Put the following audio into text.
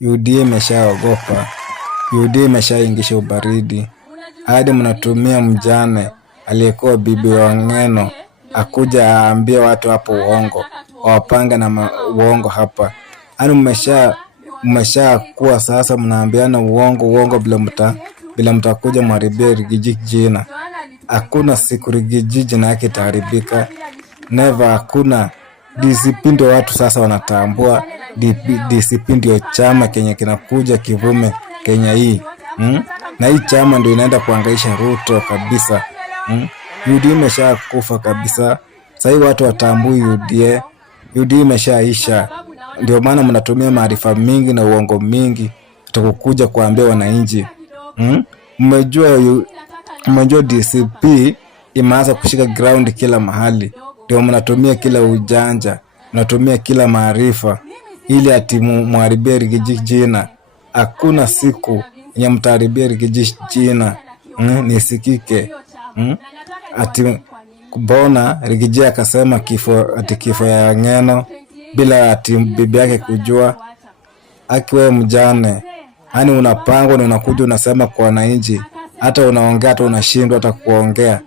UDA imeshaogopa. UDA imeshaingisha ubaridi. Hadi mnatumia mjane aliyekuwa bibi wa Ng'eno akuja aambie watu hapo uongo, wapange na uongo hapa. Yaani mmesha kuwa sasa mnaambiana uongo bila mtakuja mharibie Rigiji jina. Hakuna siku Rigiji jina yake itaharibika. Never. Hakuna. DCP ndio watu sasa wanatambua. DCP ndio chama kenye kinakuja kivume Kenya hii. Na hii chama ndio inaenda kuangaisha Ruto kabisa. UDA imeshakufa kabisa. Sasa hivi watu watambui UDA. UDA imeshaisha. Ndio maana mnatumia maarifa mingi na uongo mingi tutakuja kuambia wananchi. Mmejua DCP imeanza kushika ground kila mahali. Ndio mnatumia kila ujanja, mnatumia kila maarifa ili ati muharibie Rigiji jina. Hakuna siku yenye mtaharibia Rigiji jina. Nisikike. Ati mbona Rigiji akasema kifo ya Ng'eno bila ati bibi yake kujua. Akiwe mjane. Yaani unapangwa na unakuja unasema kwa wananchi. Hata unaongea hata unashindwa hata kuongea.